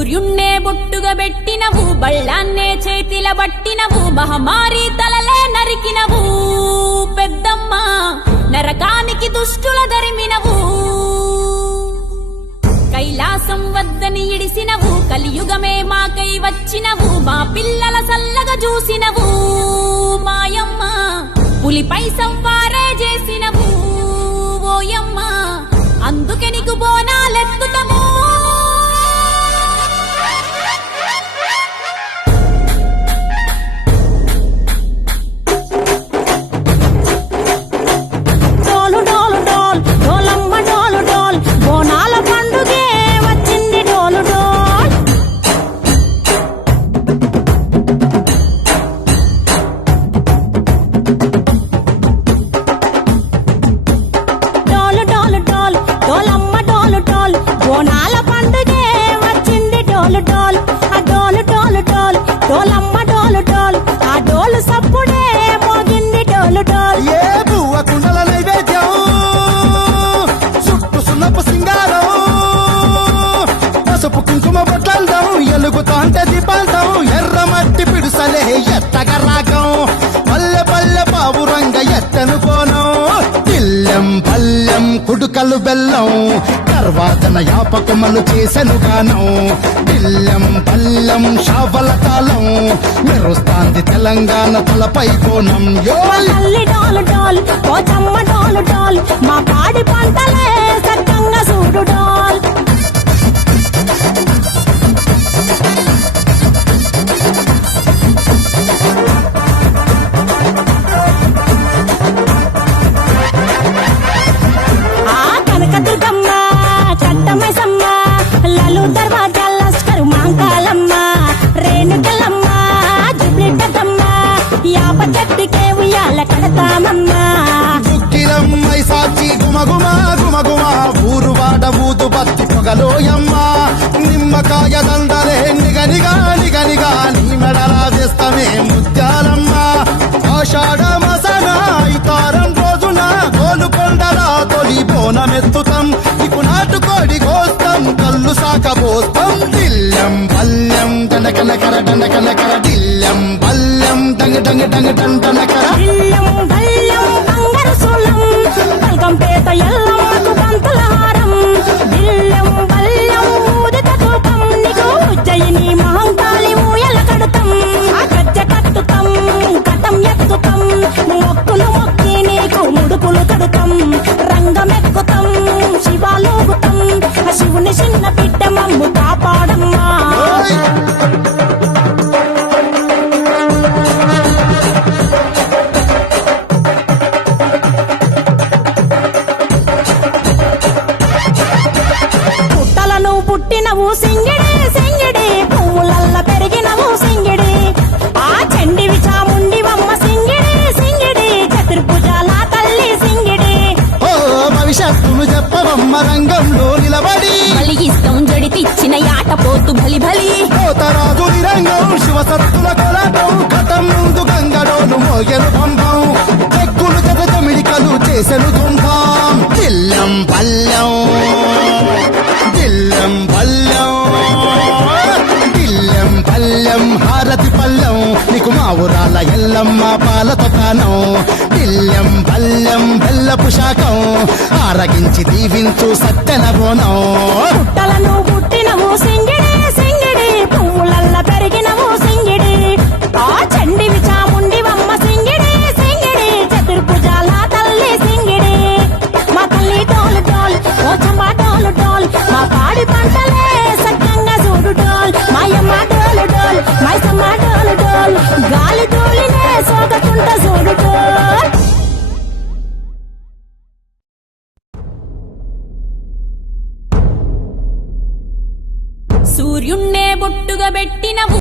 సూర్యున్నే బొట్టుగా పెట్టినవు, బళ్ళాన్నే చేతిల బట్టినవు, మహమారి తలలే నరికినవు పెద్దమ్మ, నరకానికి దుష్టుల దరిమినవు. కైలాసం వద్దని ఇడిసినవు, కలియుగమే మాకై వచ్చినవు, మా పిల్లల సల్లగా చూసినవు మాయమ్మ, పులిపై సంవారే చేసినవు ఓయమ్మ, అందుకే నీకు బోనాలెత్తుతము. ఎలుగుతాంటే దీపాంతం ఎర్రమట్టి పిడుసలే ఎత్తగ రాగం, పల్లె పల్లె పావురంగ ఎత్తను కోనం, తిల్లెం పల్లెం కుడుకలు బెల్లం, తర్వాతన యాపకుమలు చేసెను గానం, తిల్లెం పల్లెం షావల తాళం, మెరుస్తాంది తెలంగాణ తలపై కోణం. మా పాడి పంటలే సక్కంగా చూడు డాల్. దుక్కిలమ్మై సాచి గుమగుమ గుమగుమ, ఊరు వాడ ఊదు బత్తి పొగలోయమ్మ, నిమ్మకాయ దండలే నిగనిగా నిగనిగా, నీ మెడలా వేస్తమే ముత్యాలమ్మ, ఆషాఢ మసన ఇతారం రోజున గోలుకొండలా తొలి బోనమెత్తుతాం, నీకు నాటుకోడి కోస్తాం, కళ్ళు సాకబోస్తాం, దిల్లెం పల్లెం దండకనకర దండకనకర, దిల్లెం పల్లెం డంగ డంగ డంగ డండనకర, పేట ఎల్లమ్మకు పంతుల హారం, దిల్లెం బల్లెం ఊదిత తూపం, నీకు ఉజ్జయిని మహంకాళి ఊయల కడుతాం, గజ్జె కట్టుతాం కటం ఎత్తుతాం, మొక్కులు మొక్కి నీకు ముడుపులు కడుతాం, రంగమెక్కుతాం శివాలూగుతాం, శివుని చిన్న బిడ్డ మమ్ము కాపాడమ్మా. పుట్టినవు సింగిడి సింగిడి, పువ్వులల్ల పెరిగినవు సింగిడి, ఆ చండివి చాముండివమ్మ సింగిడి సింగిడి, చతుర్భుజాల తల్లి సింగిడి. ఓ భవిష్యత్తును చెప్పవమ్మ రంగంలో నిలబడి, కలిగిస్తాం జడితిచ్చిన యాట పోతు బలి బలి, కోతరాజు రంగం శివసత్తుల కొలటం, ఘటం ముందు గంగడోను మోగెను పంపం, చెక్కులు జత జమిడికలు చేసెను దుంపాం, దిల్లెం పల్లెం దిల్లెం పల్లెం దిల్లెం పల్లెం హారతి పల్లెం, నీకు మా ఊరాల ఎల్లమ్మ పాలతో పానం, దిల్లెం పల్లెం బెల్లపు శాఖం, ఆరగించి దీవించు సత్తెన బోనం. పుట్టలను పుట్టినవు సింగిడి సింగిడి, పువ్వులల్ల పెరిగినవు సింగిడి, ఆ చండివి చాముండివమ్మ సింగిడి సింగిడి, చతుర్భుజాల తల్లి సింగిడి, మా తల్లి డోలు డోల్ ఓ చంబా డోలు డోల్, మా పాడి పంటలే సక్కంగా చూడు డోల్, మాయమ్మ డోలు డోల్ మైసమ్మ డోలు డోల్, గాలి డోలినే సోకకుంట చూడు డోల్. సూర్యున్నే బొట్టుగా పెట్టి